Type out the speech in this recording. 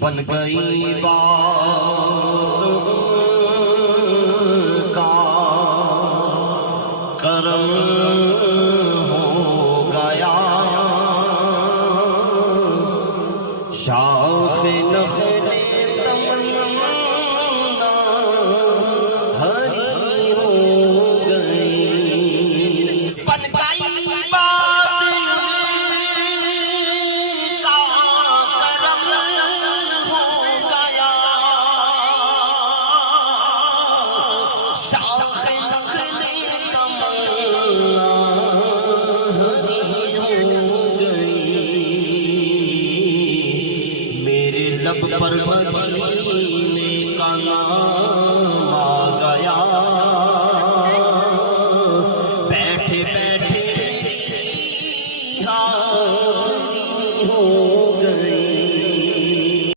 بن گئی بات کا کرم ہو گیا، شاخ نخل تمنا ہری ہو گئی، بن گئی بات کا کرم ہو گیا، شاخ نخل تمنا ہری ہو گئی، میرے لب پر مدینے کا نام